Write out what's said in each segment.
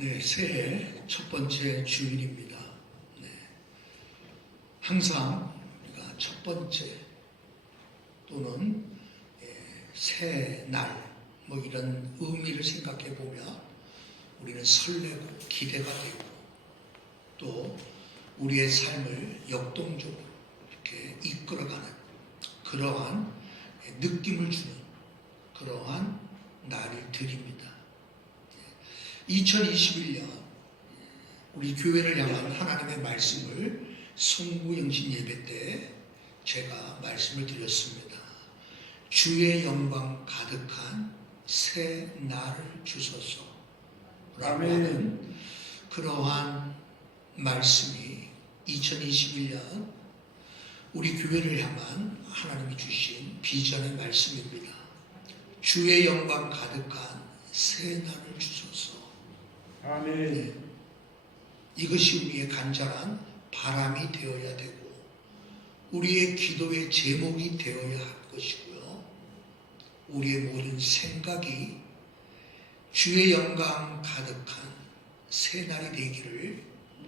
네, 새해 첫 번째 주일입니다. 네, 항상 우리가 첫 번째 또는 새날 이런 의미를 생각해 보면 우리는 설레고 기대가 되고 또 우리의 삶을 역동적으로 이렇게 이끌어가는 그러한 느낌을 주는 그러한 날을 드립니다. 2021년 우리 교회를 향한 하나님의 말씀을 성구영신 예배 때 제가 말씀을 드렸습니다. 주의 영광 가득한 새 날을 주소서 라고 하는 그러한 말씀이 2021년 우리 교회를 향한 하나님이 주신 비전의 말씀입니다. 주의 영광 가득한 새 날을 주소서. 아멘. 네. 이것이 우리의 간절한 바람이 되어야 되고 우리의 기도의 제목이 되어야 할 것이고요. 우리의 모든 생각이 주의 영광 가득한 새 날이 되기를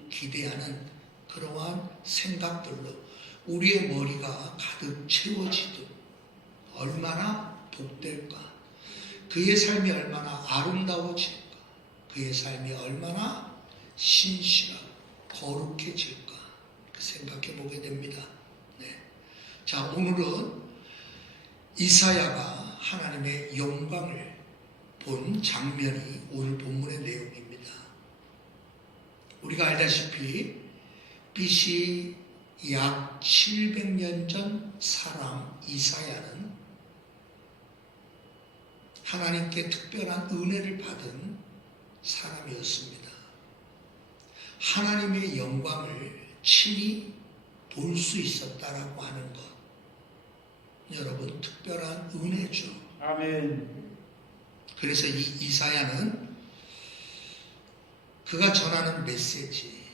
기대하는 그러한 생각들로 우리의 머리가 가득 채워지듯 얼마나 복될까, 그의 삶이 얼마나 아름다워질까, 그의 삶이 얼마나 신실하고 거룩해질까 생각해 보게 됩니다. 네. 자, 오늘은 이사야가 하나님의 영광을 본 장면이 오늘 본문의 내용입니다. 우리가 알다시피 BC 약 700년 전 사람 이사야는 하나님께 특별한 은혜를 받은 사람이었습니다. 하나님의 영광을 친히 볼 수 있었다라고 하는 것, 여러분 특별한 은혜죠. 아멘. 그래서 이 이사야는 그가 전하는 메시지,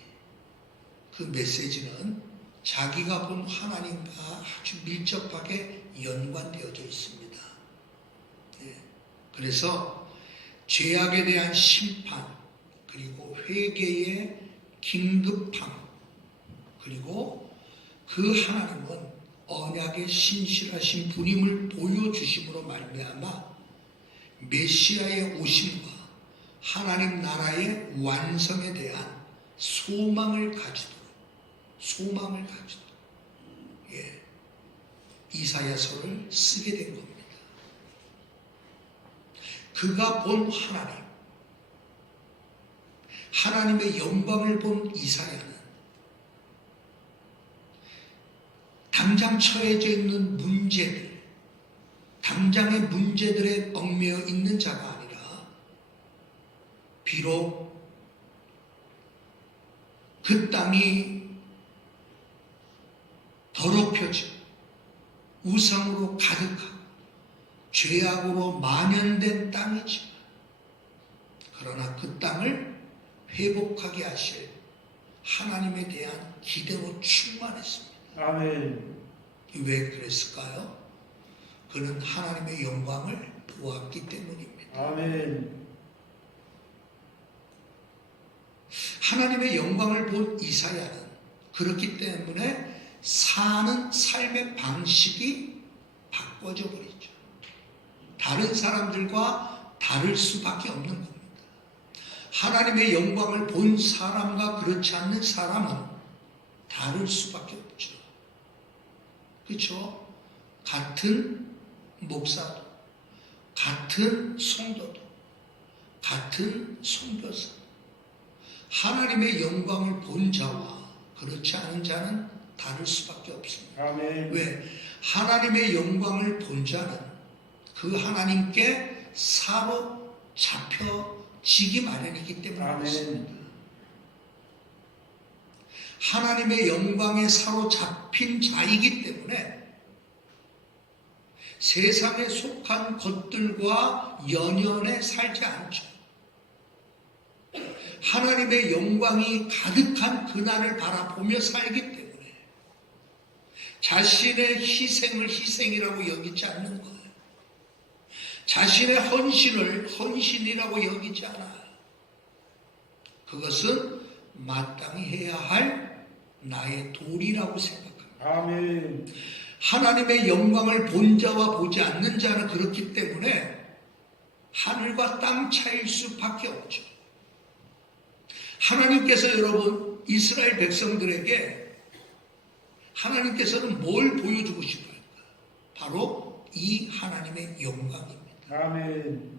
그 메시지는 자기가 본 하나님과 아주 밀접하게 연관되어져 있습니다. 그래서 죄악에 대한 심판, 그리고 회개의 긴급함, 그리고 그 하나님은 언약의 신실하신 분임을 보여주심으로 말미암아 메시아의 오심과 하나님 나라의 완성에 대한 소망을 가지도록 이사야서를 쓰게 된 겁니다. 그가 본 하나님의 영광을 본 이사야는 당장 처해져 있는 문제들, 당장의 문제들에 얽매여 있는 자가 아니라 비록 그 땅이 더럽혀지고 우상으로 가득하고 죄악으로 만연된 땅이지만 그러나 그 땅을 회복하게 하실 하나님에 대한 기대로 충만했습니다. 아멘. 왜 그랬을까요? 그는 하나님의 영광을 보았기 때문입니다. 아멘. 하나님의 영광을 본 이사야는 그렇기 때문에 사는 삶의 방식이 바꿔져 버리죠. 다른 사람들과 다를 수밖에 없는 겁니다. 하나님의 영광을 본 사람과 그렇지 않는 사람은 다를 수밖에 없죠. 그렇죠? 같은 목사도, 같은 성도도, 같은 선교사, 하나님의 영광을 본 자와 그렇지 않은 자는 다를 수밖에 없습니다. 아멘. 왜? 하나님의 영광을 본 자는 그 하나님께 사로잡혀지기 마련이기 때문에 그렇습니다. 하나님의 영광에 사로잡힌 자이기 때문에 세상에 속한 것들과 연연해 살지 않죠. 하나님의 영광이 가득한 그날을 바라보며 살기 때문에 자신의 희생을 희생이라고 여기지 않는 거예요. 자신의 헌신을 헌신이라고 여기지 않아요. 그것은 마땅히 해야 할 나의 도리라고 생각합니다. 아멘. 하나님의 영광을 본 자와 보지 않는 자는 그렇기 때문에 하늘과 땅 차이일 수밖에 없죠. 하나님께서 여러분 이스라엘 백성들에게 하나님께서는 뭘 보여주고 싶어요? 바로 이 하나님의 영광입니다. 아멘.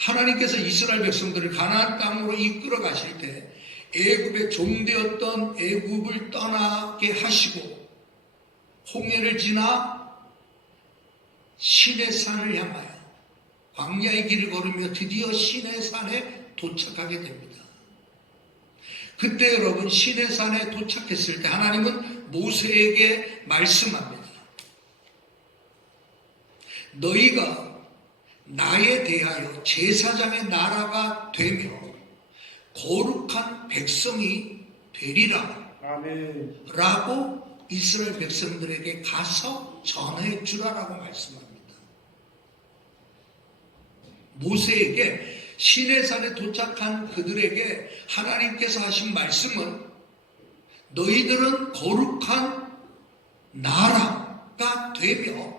하나님께서 이스라엘 백성들을 가나안 땅으로 이끌어 가실 때 애굽의 종되었던 애굽을 떠나게 하시고 홍해를 지나 시내산을 향하여 광야의 길을 걸으며 드디어 시내산에 도착하게 됩니다. 그때 여러분 시내산에 도착했을 때 하나님은 모세에게 말씀합니다. 너희가 나에 대하여 제사장의 나라가 되며 거룩한 백성이 되리라 아멘. 라고 이스라엘 백성들에게 가서 전해 주라라고 말씀합니다. 모세에게 시내산에 도착한 그들에게 하나님께서 하신 말씀은 너희들은 거룩한 나라가 되며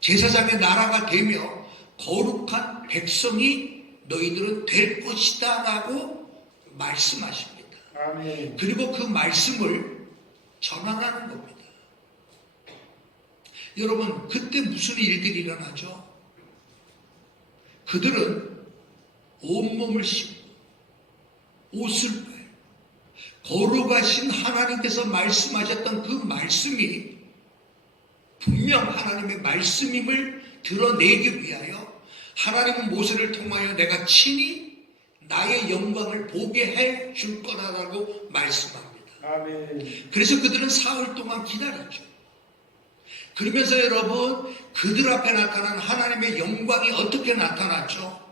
제사장의 나라가 되며 거룩한 백성이 너희들은 될 것이다 라고 말씀하십니다. 아멘. 그리고 그 말씀을 전하라는 겁니다. 여러분 그때 무슨 일들이 일어나죠? 그들은 온몸을 씻고 옷을 빼요. 거룩하신 하나님께서 말씀하셨던 그 말씀이 분명 하나님의 말씀임을 드러내기 위하여 하나님은 모세를 통하여 내가 친히 나의 영광을 보게 해 줄 거라고 말씀합니다. 아멘. 그래서 그들은 사흘 동안 기다렸죠. 그러면서 여러분 그들 앞에 나타난 하나님의 영광이 어떻게 나타났죠?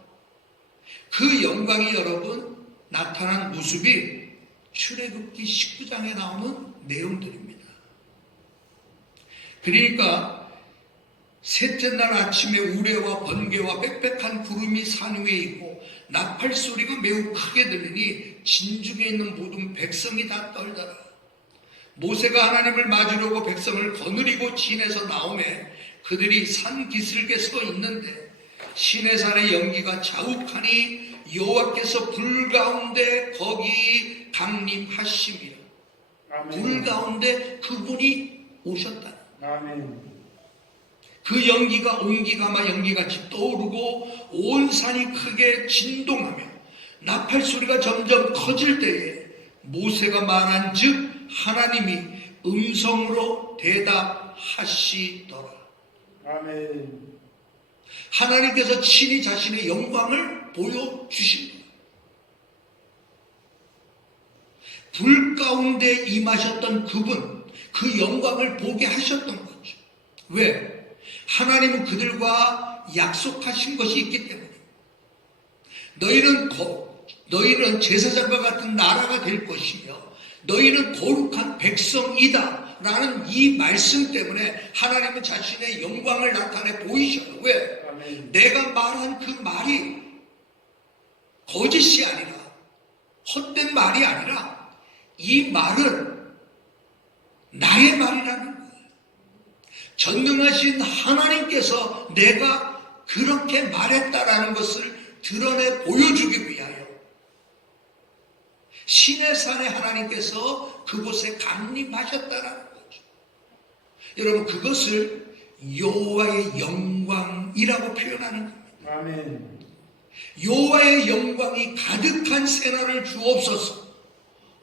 그 영광이 여러분 나타난 모습이 출애굽기 19장에 나오는 내용들입니다. 그러니까 셋째 날 아침에 우레와 번개와 빽빽한 구름이 산 위에 있고 나팔 소리가 매우 크게 들리니 진중에 있는 모든 백성이 다 떨더라. 모세가 하나님을 맞으려고 백성을 거느리고 진에서 나오매 그들이 산 기슭에 서 있는데 시내산의 연기가 자욱하니 여호와께서 불 가운데 거기 강림하심이라. 아멘. 불 가운데 그분이 오셨다. 아멘. 그 연기가 온기가마 연기같이 떠오르고 온 산이 크게 진동하며 나팔 소리가 점점 커질 때에 모세가 말한 즉 하나님이 음성으로 대답하시더라. 아멘. 하나님께서 친히 자신의 영광을 보여주십니다. 불 가운데 임하셨던 그분, 그 영광을 보게 하셨던 거죠. 왜? 하나님은 그들과 약속하신 것이 있기 때문에 너희는 제사장과 같은 나라가 될 것이며 너희는 거룩한 백성이다 라는 이 말씀 때문에 하나님은 자신의 영광을 나타내 보이셔요. 왜? 아멘. 내가 말한 그 말이 거짓이 아니라 헛된 말이 아니라 이 말은 나의 말이라는 거예요. 전능하신 하나님께서 내가 그렇게 말했다라는 것을 드러내 보여주기 위하여 시내산에 하나님께서 그곳에 강림하셨다라는 거죠. 여러분 그것을 여호와의 영광이라고 표현하는 겁니다. 아멘. 여호와의 영광이 가득한 새날을 주옵소서.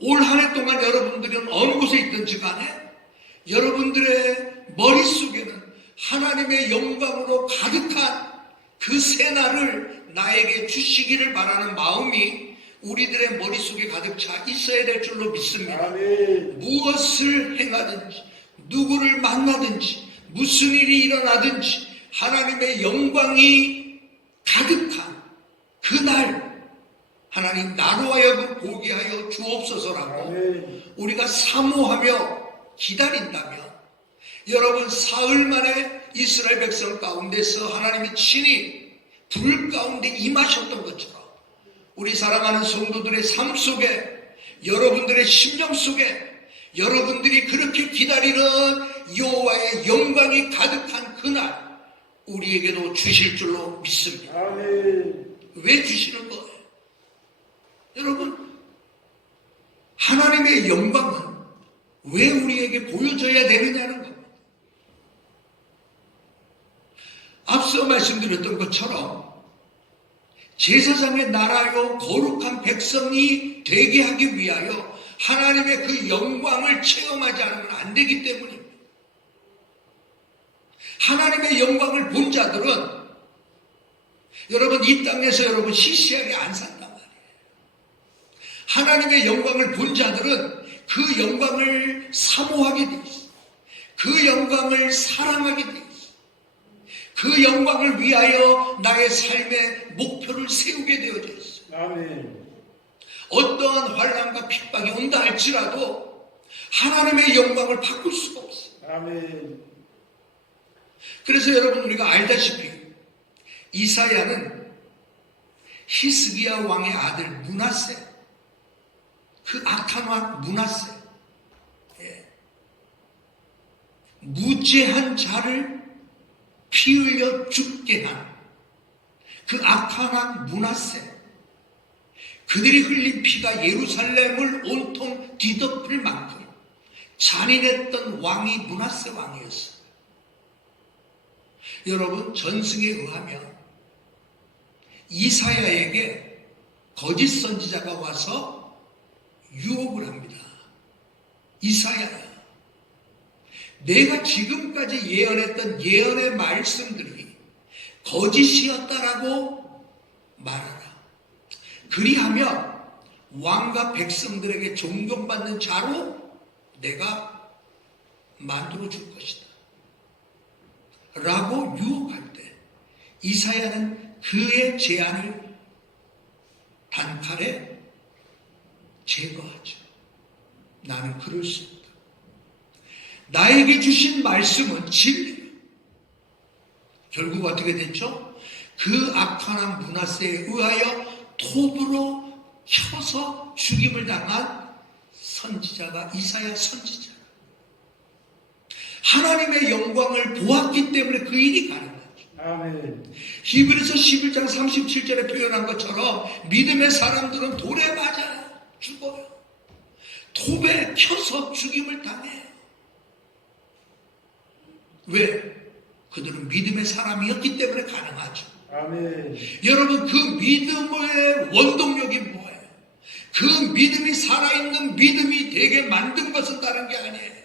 올 한 해 동안 여러분들은 어느 곳에 있든지 간에 여러분들의 머릿속에는 하나님의 영광으로 가득한 그 새날을 나에게 주시기를 바라는 마음이 우리들의 머릿속에 가득 차 있어야 될 줄로 믿습니다. 아멘. 무엇을 행하든지 누구를 만나든지 무슨 일이 일어나든지 하나님의 영광이 가득한 그날 하나님 나로 하여금 보게 하여 주옵소서라고 아멘. 우리가 사모하며 기다린다면 여러분 사흘 만에 이스라엘 백성 가운데서 하나님이 친히 불 가운데 임하셨던 것처럼 우리 사랑하는 성도들의 삶 속에, 여러분들의 심령 속에 여러분들이 그렇게 기다리는 여호와의 영광이 가득한 그날 우리에게도 주실 줄로 믿습니다. 아멘. 왜 주시는 거예요? 여러분, 하나님의 영광은 왜 우리에게 보여져야 되느냐는 겁니다. 앞서 말씀드렸던 것처럼 제사장의 나라요 거룩한 백성이 되게 하기 위하여 하나님의 그 영광을 체험하지 않으면 안 되기 때문입니다. 하나님의 영광을 본 자들은 여러분 이 땅에서 여러분 시시하게 안 산단 말이에요. 하나님의 영광을 본 자들은 그 영광을 사모하게 돼 있어요. 그 영광을 사랑하게 돼 있어요. 그 영광을 위하여 나의 삶의 목표를 세우게 되어져 있어요. 아멘. 어떠한 환난과 핍박이 온다 할지라도 하나님의 영광을 바꿀 수가 없어요. 아멘. 그래서 여러분 우리가 알다시피 이사야는 히스기야 왕의 아들 므낫세, 그 악한 왕 므낫세, 무죄한 자를 피 흘려 죽게 한 그 악한 왕 므낫세, 그들이 흘린 피가 예루살렘을 온통 뒤덮을 만큼 잔인했던 왕이 므낫세 왕이었어요. 여러분, 전승에 의하면 이사야에게 거짓 선지자가 와서 유혹을 합니다. 이사야야, 내가 지금까지 예언했던 예언의 말씀들이 거짓이었다라고 말하라. 그리하면 왕과 백성들에게 존경받는 자로 내가 만들어 줄 것이다 라고 유혹할 때 이사야는 그의 제안을 단칼에 제거하죠. 나는 그럴 수 없다. 나에게 주신 말씀은 진리다. 결국 어떻게 됐죠? 그 악한 왕 므낫세에 의하여 톱으로 켜서 죽임을 당한 선지자가 이사야 선지자. 하나님의 영광을 보았기 때문에 그 일이 가능하죠. 아멘. 히브리서 11장 37절에 표현한 것처럼 믿음의 사람들은 돌에 맞아 죽어요. 톱에 켜서 죽임을 당해요. 왜? 그들은 믿음의 사람이었기 때문에 가능하죠. 아멘. 여러분, 그 믿음의 원동력이 뭐예요? 그 믿음이 살아있는 믿음이 되게 만든 것은 다른 게 아니에요.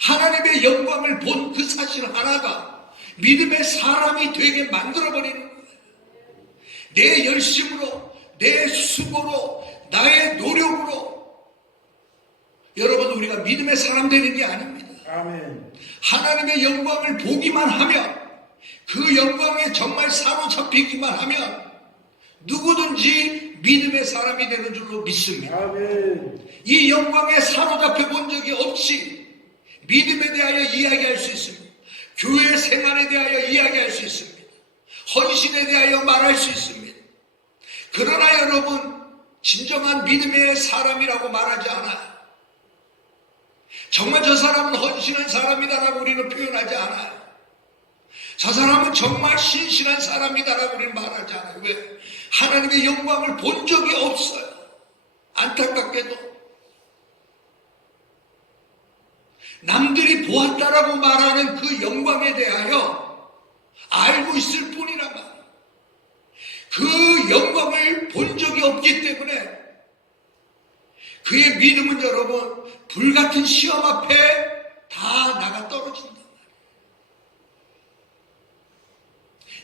하나님의 영광을 본 그 사실 하나가 믿음의 사람이 되게 만들어버리는 거예요. 내 열심으로, 내 수고로, 나의 노력으로 여러분, 우리가 믿음의 사람 되는 게 아닙니다. 아멘. 하나님의 영광을 보기만 하면, 그 영광에 정말 사로잡히기만 하면 누구든지 믿음의 사람이 되는 줄로 믿습니다. 아멘. 이 영광에 사로잡혀 본 적이 없이 믿음에 대하여 이야기할 수 있습니다. 교회 생활에 대하여 이야기할 수 있습니다. 헌신에 대하여 말할 수 있습니다. 그러나 여러분, 진정한 믿음의 사람이라고 말하지 않아요. 정말 저 사람은 헌신한 사람이다라고 우리는 표현하지 않아요. 저 사람은 정말 신실한 사람이다라고 우리는 말하지 않아요. 왜? 하나님의 영광을 본 적이 없어요. 안타깝게도 남들이 보았다라고 말하는 그 영광에 대하여 알고 있을 뿐이란 말이에요. 그 영광을 본 적이 없기 때문에 그의 믿음은 여러분, 불같은 시험 앞에 다 나가 떨어진단 말이에요.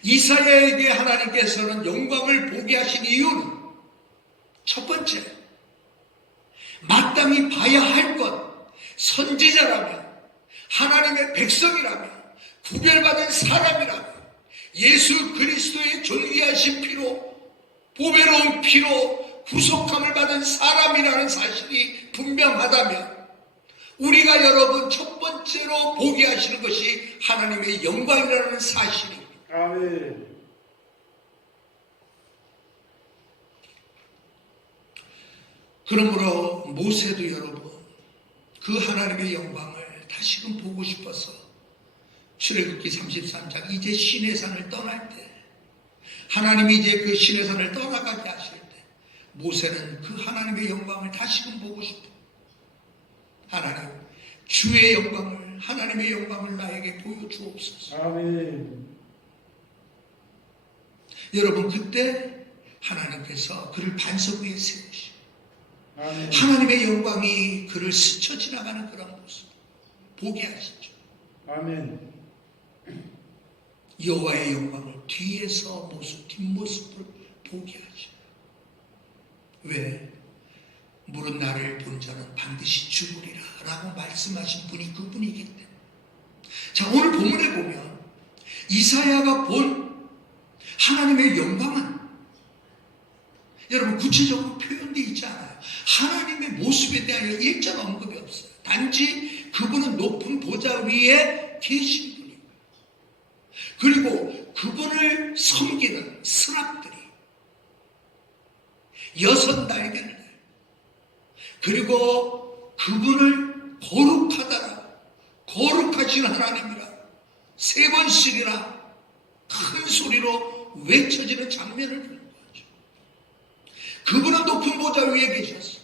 이사야에게 하나님께서는 영광을 보게 하신 이유는 첫 번째, 마땅히 봐야 할 것, 선지자라면, 하나님의 백성이라면, 구별받은 사람이라면, 예수 그리스도의 존귀하신 피로, 보배로운 피로 구속함을 받은 사람이라는 사실이 분명하다면, 우리가 여러분 첫 번째로 보게 하시는 것이 하나님의 영광이라는 사실입니다. 아멘. 그러므로 모세도 여러분 그 하나님의 영광을 다시금 보고 싶어서 출애굽기 33장 이제 시내산을 떠날 때 하나님이 이제 그 시내산을 떠나가게 하실 때 모세는 그 하나님의 영광을 다시금 보고 싶어. 하나님 주의 영광을 하나님의 영광을 나에게 보여주옵소서. 아멘. 여러분 그때 하나님께서 그를 반석 위에 세우시고 아멘. 하나님의 영광이 그를 스쳐 지나가는 그런 모습 보게 하시죠. 아멘. 여호와의 영광을 뒤에서 뒷모습을 보게 하죠. 왜? 물은 나를 본 자는 반드시 죽으리라 라고 말씀하신 분이 그분이기 때문에. 자, 오늘 본문에 보면 이사야가 본 하나님의 영광은 여러분 구체적으로 표현되어 있지 않아요. 하나님의 모습에 대한 일절 언급이 없어요. 단지 그분은 높은 보좌 위에 계신 분이고 그리고 그분을 섬기는 스랍들이 6 날개를 그리고 그분을 거룩하신 하나님이라 3번씩이나 큰 소리로 외쳐지는 장면을 보는 거죠. 그분은 높은 보좌 위에 계셨어.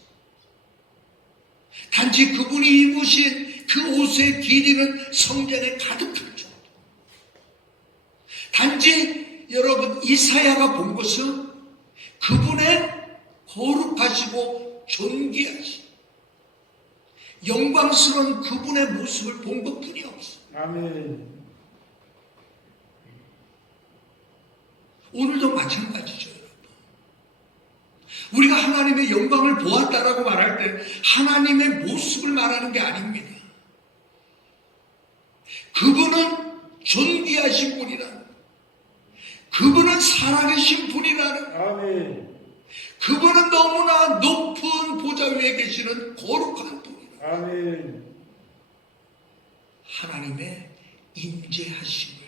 단지 그분이 입으신 그 옷의 길이는 성전에 가득할 정도. 단지 여러분 이사야가 본 것은 그분의 거룩하시고 존귀하신 영광스러운 그분의 모습을 본 것뿐이 없어. 아멘. 오늘도 마찬가지죠, 여러분. 우리가 하나님의 영광을 보았다라고 말할 때 하나님의 모습을 말하는 게 아닙니다. 그분은 존귀하신 분이라, 그분은 살아계신 분이라는, 아멘. 그분은 너무나 높은 보좌 위에 계시는 거룩한 분이라. 아멘. 하나님의 임재하심을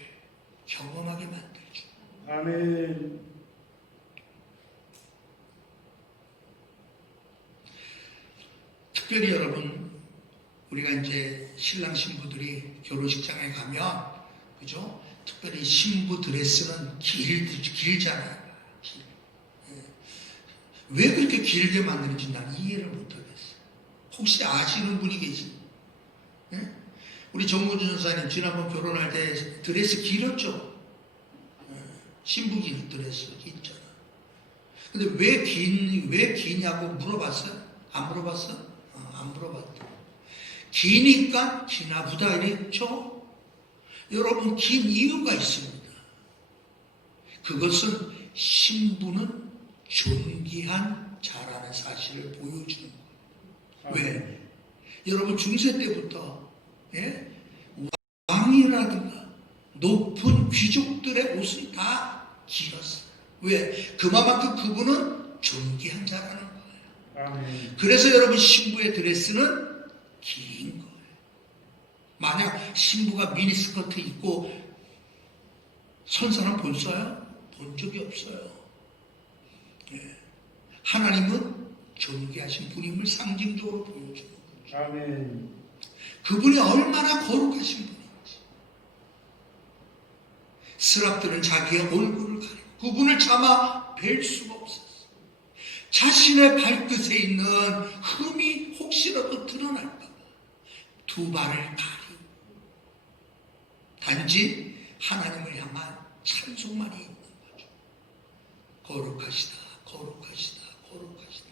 경험하게 만들죠. 아멘. 특별히 여러분, 우리가 이제 신랑 신부들이 결혼식장에 가면, 그죠? 특별히 신부 드레스는 길잖아요. 왜 그렇게 길게 만드는지 난 이해를 못하겠어요. 혹시 아시는 분이 계시? 예? 우리 정문준 전사님 지난번 결혼할 때 드레스 길었죠? 신부 드레스 길잖아. 근데 왜 기냐고 물어봤어요? 안 물어봤어? 안 물어봤다. 기니까 기나 보다 이랬죠? 여러분, 긴 이유가 있습니다. 그것은 신부는 존귀한 자라는 사실을 보여주는 거예요. 왜? 여러분, 중세 때부터 왕이라든가 높은 귀족들의 옷은 다 길었어요. 왜? 그만큼 그분은 존귀한 자라는 거예요. 아멘. 그래서 여러분 신부의 드레스는 긴 거예요. 만약 신부가 미니스커트 입고 선 사람 봤어요? 본 적이 없어요. 하나님은 존귀하신 분임을 상징적으로 보여주는 거죠. 아멘. 그분이 얼마나 거룩하신 분인지. 스랍들은 자기의 얼굴을 가리고 그분을 차마 뵐 수가 없었어요. 자신의 발끝에 있는 흠이 혹시라도 드러날까 봐 2 발을 가리고 단지 하나님을 향한 찬송만이 있는 거죠. 거룩하시다, 거룩하시다, 거룩하시다.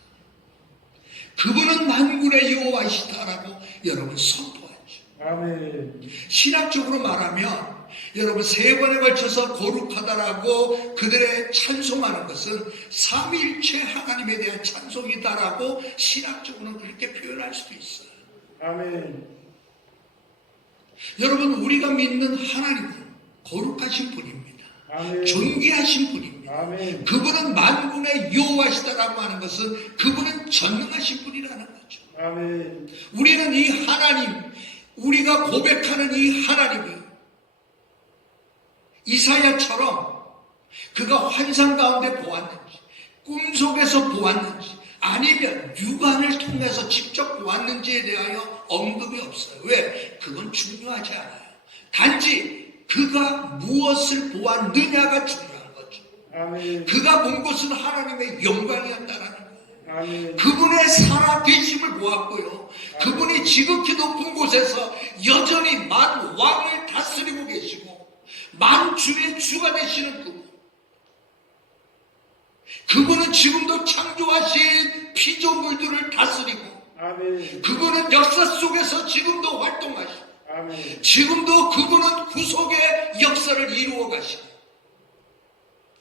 그분은 만군의 여호와시다라고 여러분 선포하죠. 아멘. 신학적으로 말하면 여러분 3번에 걸쳐서 거룩하다라고 그들의 찬송하는 것은 삼위일체 하나님에 대한 찬송이다라고 신학적으로는 그렇게 표현할 수도 있어요. 아멘. 여러분, 우리가 믿는 하나님은 거룩하신 분입니다. 아멘. 존귀하신 분입니다. 아멘. 그분은 만군의 여호와시다라고 하는 것은 그분은 전능하신 분이라는 거죠. 아멘. 우리는 이 하나님, 우리가 고백하는 이 하나님이 이사야처럼 그가 환상 가운데 보았는지 꿈속에서 보았는지 아니면 육안을 통해서 직접 보았는지에 대하여 언급이 없어요. 왜? 그건 중요하지 않아요. 단지 그가 무엇을 보았느냐가 중요한 거죠. 아멘. 그가 본 것은 하나님의 영광이었다라는 거예요. 아멘. 그분의 살아계심을 보았고요. 그분이 지극히 높은 곳에서 여전히 만 왕을 다스리고 계시고 만주의 주가 되시는 그분. 그분은 지금도 창조하신 피조물들을 다스리고 아멘. 그분은 역사 속에서 지금도 활동하시고 아멘. 지금도 그분은 구속의 역사를 이루어 가시고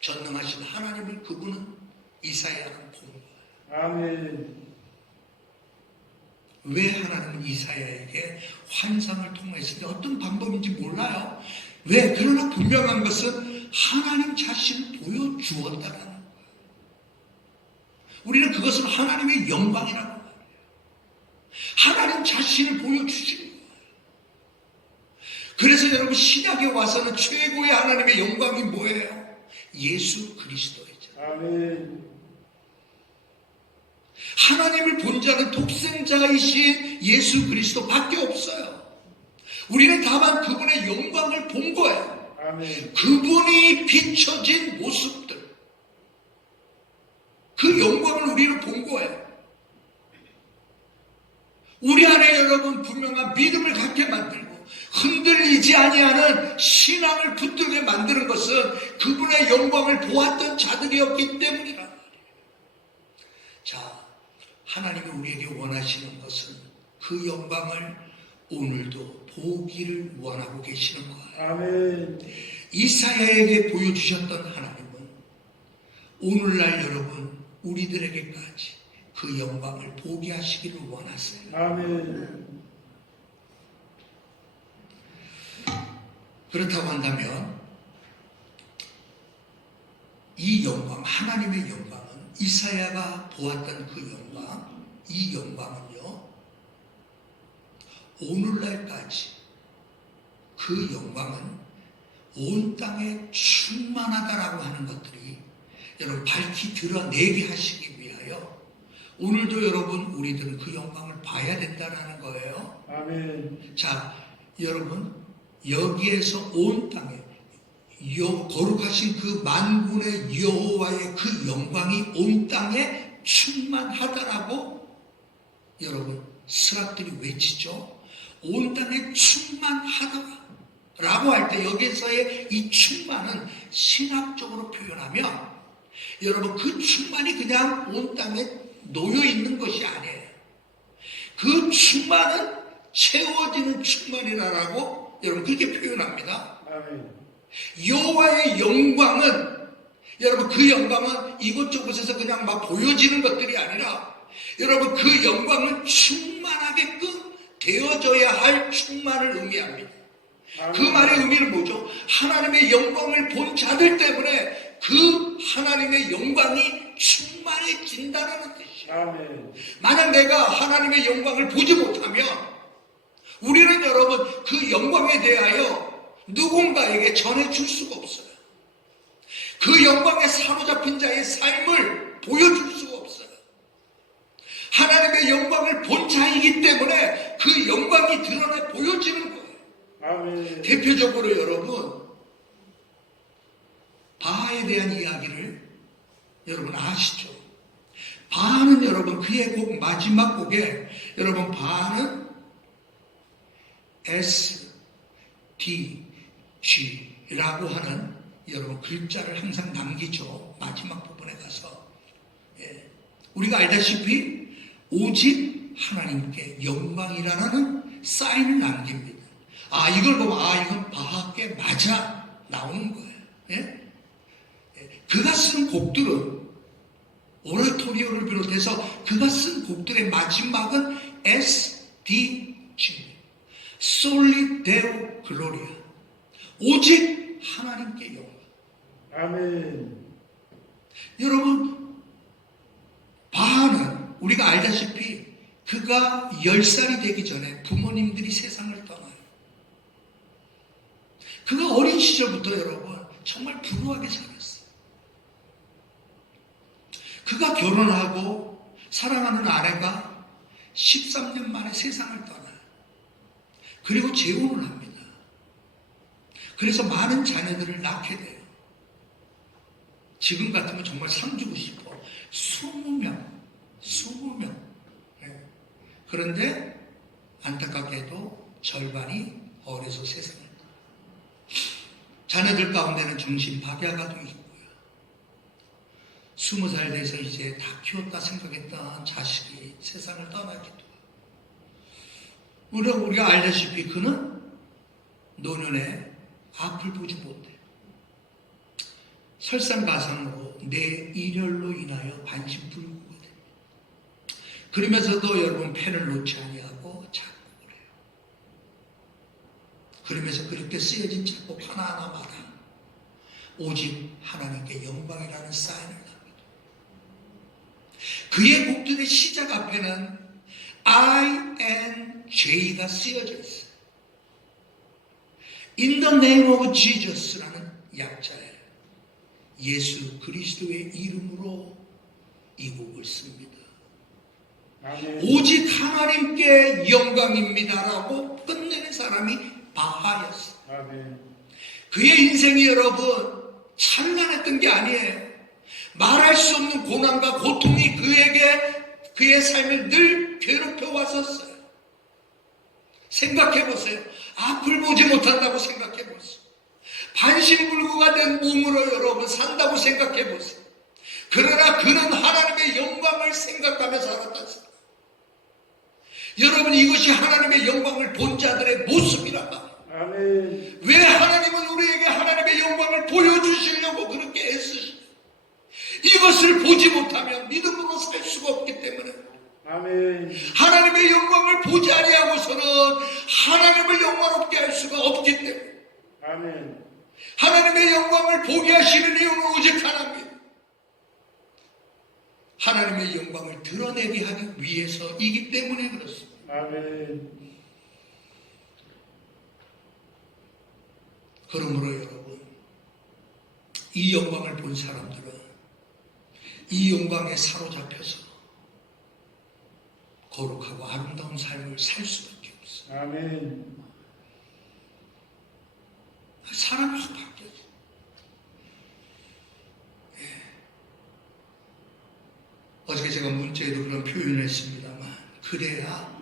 전능하신 하나님을 그분은 이사야는 본 거예요. 아멘. 왜 하나님은 이사야에게 환상을 통해서 어떤 방법인지 몰라요. 왜? 그러나 분명한 것은 하나님 자신을 보여주었다라는 거예요. 우리는 그것을 하나님의 영광이라고 말해요. 하나님 자신을 보여주시는 거예요. 그래서 여러분 신약에 와서는 최고의 하나님의 영광이 뭐예요? 예수 그리스도이죠. 아멘. 하나님을 본 자는 독생자이신 예수 그리스도밖에 없어요. 우리는 다만 그분의 영광을 본 거예요. 아멘. 그분이 비춰진 모습들, 그 영광을 우리는 본 거예요. 우리 안에 여러분 분명한 믿음을 갖게 만들고 흔들리지 아니하는 신앙을 붙들게 만드는 것은 그분의 영광을 보았던 자들이었기 때문이라 말이에요. 자, 하나님이 우리에게 원하시는 것은 그 영광을 오늘도 보기를 원하고 계시는 거예요. 아멘. 이사야에게 보여주셨던 하나님은 오늘날 여러분 우리들에게까지 그 영광을 보게 하시기를 원하세요. 아멘. 그렇다고 한다면 이 영광, 하나님의 영광은 이사야가 보았던 그 영광, 이 영광은요 오늘날까지 그 영광은 온 땅에 충만하다라고 하는 것들이 여러분 밝히 드러내게 하시기 위하여 오늘도 여러분 우리들은 그 영광을 봐야 된다는 거예요. 아멘. 자, 여러분 여기에서 온 땅에 거룩하신 그 만군의 여호와의 그 영광이 온 땅에 충만하다라고 여러분 스랍들이 외치죠. 온 땅에 충만하더라 라고 할 때 여기서의 이 충만은 신학적으로 표현하면 여러분 그 충만이 그냥 온 땅에 놓여 있는 것이 아니에요. 그 충만은 채워지는 충만이라고 여러분 그렇게 표현합니다. 아멘. 여호와의 영광은 여러분 그 영광은 이곳저곳에서 그냥 막 보여지는 것들이 아니라 여러분 그 영광은 충만하게끔 되어져야 할 충만을 의미합니다. 그 말의 의미는 뭐죠? 하나님의 영광을 본 자들 때문에 그 하나님의 영광이 충만해진다는 뜻이에요. 아멘. 만약 내가 하나님의 영광을 보지 못하면 우리는 여러분 그 영광에 대하여 누군가에게 전해줄 수가 없어요. 그 영광에 사로잡힌 자의 삶을 보여줄 수가 없어요. 하나님의 영광을 본 자이기 때문에 그 영광이 드러나 보여지는 거예요. 아멘. 대표적으로 여러분 바하에 대한 이야기를 여러분 아시죠? 바하는 여러분 그의 곡 마지막 곡에 여러분 바하는 SDG라고 하는 여러분 글자를 항상 남기죠. 마지막 부분에 가서 우리가 알다시피 오직 하나님께 영광이라는 사인을 남깁니다. 아 이걸 보면 아 이건 바하께 맞아 나오는 거예요. 그가 쓴 곡들은 오라토리오를 비롯해서 그가 쓴 곡들의 마지막은 SDG 솔리 데오 글로리아 오직 하나님께 영광. 아멘. 여러분 바하는 우리가 알다시피 그가 10살이 되기 전에 부모님들이 세상을 떠나요. 그가 어린 시절부터 여러분 정말 불우하게 살았어요. 그가 결혼하고 사랑하는 아내가 13년 만에 세상을 떠나요. 그리고 재혼을 합니다. 그래서 많은 자녀들을 낳게 돼요. 지금 같으면 정말 상 주고 싶어. 20명. 네. 그런데 안타깝게도 절반이 어려서 세상을 떠나요. 자녀들 가운데는 정신박약아도 있고요. 20살 돼서 이제 다 키웠다 생각했던 자식이 세상을 떠나기도 하고. 우리가 알다시피 그는 노년에 앞을 보지 못해요. 설상가상으로 내 일혈로 인하여 반신불구가 됩니다. 그러면서도 여러분 펜을 놓지 아니하고 작곡을 해요. 그러면서 그렇게 쓰여진 작곡 하나하나마다 오직 하나님께 영광이라는 사인을 합니다. 그의 곡들의 시작 앞에는 INJ가 쓰여져 있어요. In the name of Jesus라는 약자예요. 예수 그리스도의 이름으로 이 곡을 씁니다. 아멘. 오직 하나님께 영광입니다라고 끝내는 사람이 바하였어요. 아멘. 그의 인생이 여러분 찬란했던 게 아니에요. 말할 수 없는 고난과 고통이 그의 삶을 늘 괴롭혀 왔었어요. 생각해 보세요. 앞을 보지 못한다고 생각해 보세요. 반신불구가 된 몸으로 여러분 산다고 생각해 보세요. 그러나 그는 하나님의 영광을 생각하며 살았다. 여러분 이것이 하나님의 영광을 본 자들의 모습이란 말이에요. 아멘. 왜 하나님은 우리에게 하나님의 영광을 보여주시려고 그렇게 애쓰시죠? 이것을 보지 못하면 믿음으로 살 수가 없기 때문에 아멘. 하나님의 영광을 보지 아니하고서는 하나님을 영광롭게 할 수가 없기 때문에 아멘. 하나님의 영광을 보게 하시는 이유는 오직 하나님. 하나님의 영광을 드러내게 하기 위해서이기 때문에 그렇습니다. 아멘. 그러므로 여러분 이 영광을 본 사람들은 이 영광에 사로잡혀서 거룩하고 아름다운 삶을 살 수밖에 없어요. 아멘. 사람이 확 바뀌었어요. 어저께 제가 문자에도 그런 표현을 했습니다만 그래야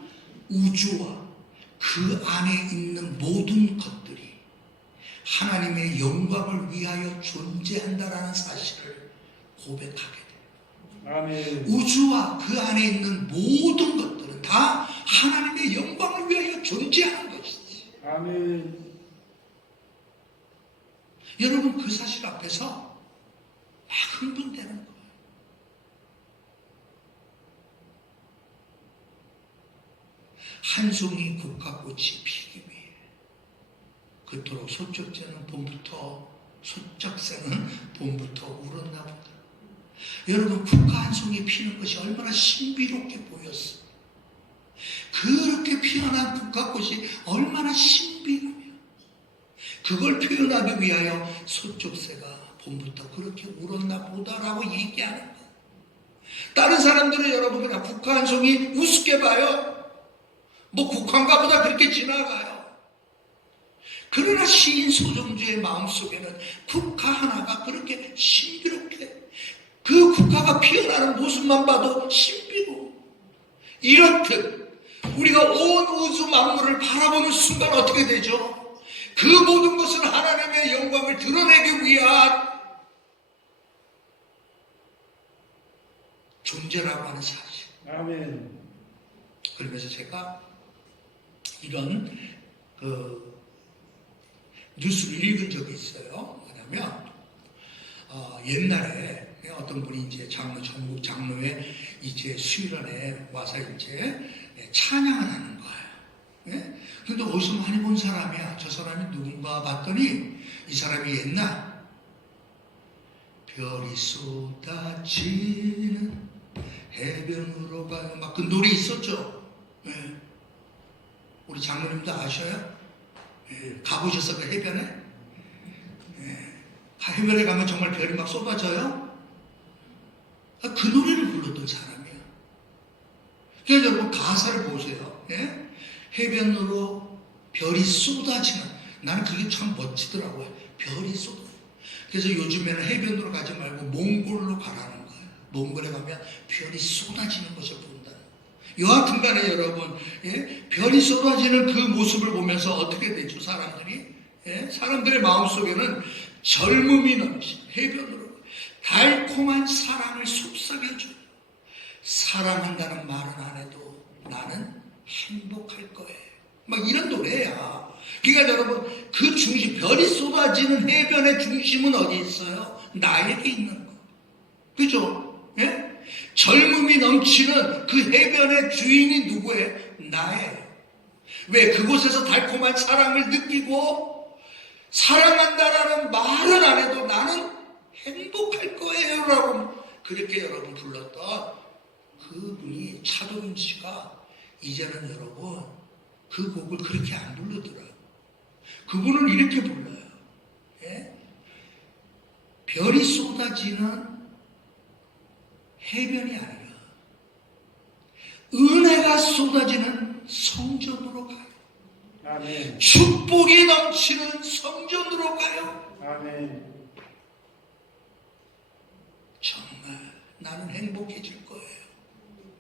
우주와 그 안에 있는 모든 것들이 하나님의 영광을 위하여 존재한다라는 사실을 고백하게 돼요. 아멘. 우주와 그 안에 있는 모든 것들은 다 하나님의 영광을 위하여 존재하는 것이지. 아멘. 여러분 그 사실 앞에서 막 흥분되는 거예요. 한 송이 국화꽃이 피기 위해 그토록 소쩍새는 봄부터 울었나 보다. 여러분 국화 한 송이 피는 것이 얼마나 신비롭게 보였어요. 그렇게 피어난 국화꽃이 얼마나 신비하며 그걸 표현하기 위하여 소쩍새가 봄부터 그렇게 울었나 보다라고 얘기하는 거예요. 다른 사람들은 여러분 그냥 국화 한 송이 우습게 봐요. 뭐 국화인가 보다 그렇게 지나가요. 그러나 시인 소정주의 마음속에는 국화 하나가 그렇게 신비롭게 그 국화가 피어나는 모습만 봐도 신비로워. 이렇듯 우리가 온 우주 만물을 바라보는 순간 어떻게 되죠? 그 모든 것은 하나님의 영광을 드러내기 위한 존재라고 하는 사실. 아멘. 그러면서 제가 이런 뉴스를 읽은 적이 있어요. 뭐냐면 옛날에 어떤 분이 이제 전국 장로회 이제 수련회 와서 이제 찬양을 하는 거예요. 예? 근데 어디서 많이 본 사람이야. 저 사람이 누군가 봤더니 이 사람이 옛날 별이 쏟아지는 해변으로 가요. 막 그 노래 있었죠. 예. 우리 장로님도 아셔요? 예. 가보셔서 그 해변에? 예. 해변에 가면 정말 별이 막 쏟아져요? 그 노래를 불렀던 사람이에요. 그래서 여러분 가사를 보세요. 예? 해변으로 별이 쏟아지는, 나는 그게 참 멋지더라고요. 별이 쏟아. 그래서 요즘에는 해변으로 가지 말고 몽골로 가라는 거예요. 몽골에 가면 별이 쏟아지는 것을 본다는 거예요. 여하튼 간에 여러분, 예? 별이 쏟아지는 그 모습을 보면서 어떻게 되죠? 사람들이? 예? 사람들의 마음속에는 젊음이 넘치는 해변으로 달콤한 사랑을 속삭여줘요. 사랑한다는 말은 안 해도 나는 행복할 거예요. 막 이런 노래야. 그러니까 여러분, 그 중심, 별이 쏟아지는 해변의 중심은 어디 있어요? 나에게 있는 거. 그죠? 예? 젊음이 넘치는 그 해변의 주인이 누구예요? 나예요. 왜? 그곳에서 달콤한 사랑을 느끼고 사랑한다라는 말은 안 해도 나는 행복할 거예요 라고 그렇게 여러분 불렀던 그분이 차동인 씨가 이제는 여러분 그 곡을 그렇게 안 부르더라고요. 그분은 이렇게 불러요. 예? 별이 쏟아지는 해변이 아니라 은혜가 쏟아지는 성전으로 가요. 아멘. 축복이 넘치는 성전으로 가요. 아멘. 정말 나는 행복해질 거예요.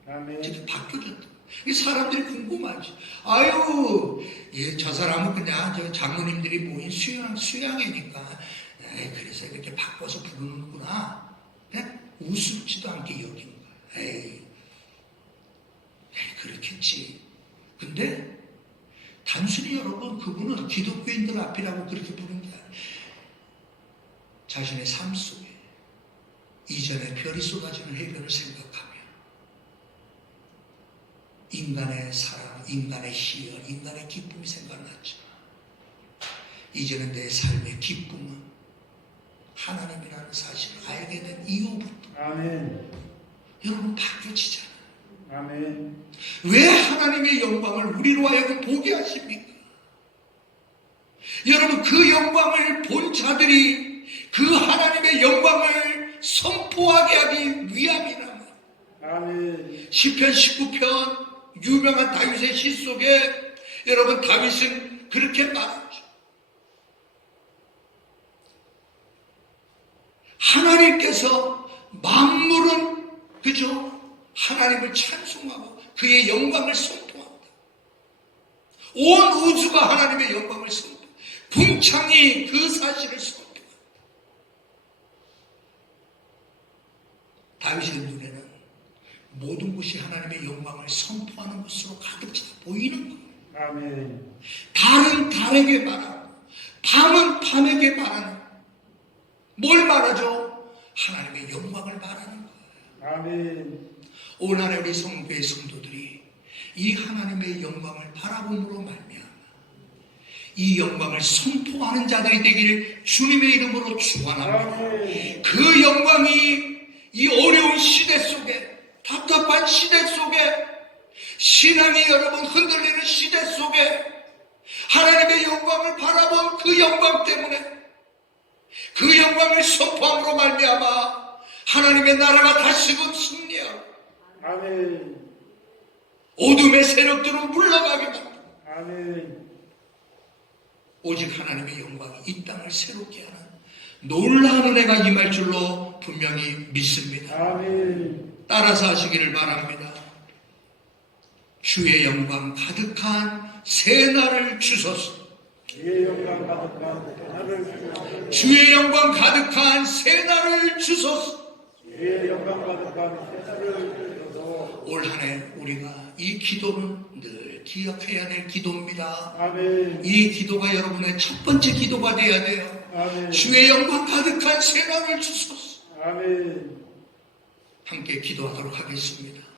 아멘. 이렇게 바뀌어졌다. 이 사람들이 궁금하지. 아유, 예, 저 사람은 그냥 저 장로님들이 모인 수양회니까, 그래서 이렇게 바꿔서 부르는구나. 네? 우습지도 않게 여기는 거야. 에이, 그렇겠지. 근데 단순히 여러분 그분은 기독교인들 앞이라고 그렇게 부른 게 아니에요. 자신의 삶 속에 이전에 별이 쏟아지는 해변을 생각하며 인간의 사랑, 인간의 희열, 인간의 기쁨이 생각났죠. 이제는 내 삶의 기쁨은 하나님이라는 사실을 알게 된 이후부터 아멘. 여러분 바뀌어지잖아요. 아멘. 왜 하나님의 영광을 우리로 하여금 보게 하십니까? 여러분 그 영광을 본 자들이 그 하나님의 영광을 선포하게 하기 위함이라면 아멘. 시편 19편 유명한 다윗의 시 속에 여러분 다윗은 그렇게 말하죠. 하나님께서 만물은 그죠? 하나님을 찬송하고 그의 영광을 선포한다. 온 우주가 하나님의 영광을 선포한다. 궁창이 그 사실을 선포한다. 다윗의 눈에는 모든 것이 하나님의 영광을 선포하는 것으로 가득 차 보이는 거예요. 아멘. 달은 달에게 말하고 밤은 밤에게 말하는 뭘 말하죠? 하나님의 영광을 말하는 거예요. 아멘. 오늘날 우리 성도의 성도들이 이 하나님의 영광을 바라봄으로 말미암아 이 영광을 선포하는 자들이 되기를 주님의 이름으로 축원합니다. 아멘. 그 영광이 이 어려운 시대 속에 답답한 시대 속에 신앙이 여러분 흔들리는 시대 속에 하나님의 영광을 바라본 그 영광 때문에 그 영광을 선포함으로 말미암아 하나님의 나라가 다시금 승리하고 아멘. 어둠의 세력들은 물러가게 만듭니다. 아멘. 오직 하나님의 영광이 이 땅을 새롭게 하는 놀라운 은혜가 임할 줄로 분명히 믿습니다. 아멘. 따라서 하시기를 바랍니다. 주의 영광 가득한 새 날을 주소서. 주의 영광 가득한 나를 주소서. 주의 영광 가득한 새 날을 주소서. 주의 영광 가득한 나를 주소서. 올 한 해 우리가 이 기도는 늘 기억해야 될 기도입니다. 아멘. 이 기도가 여러분의 첫 번째 기도가 되어야 돼요. 아멘. 주의 영광 가득한 새 날을 주소서. 아멘. 함께 기도하도록 하겠습니다.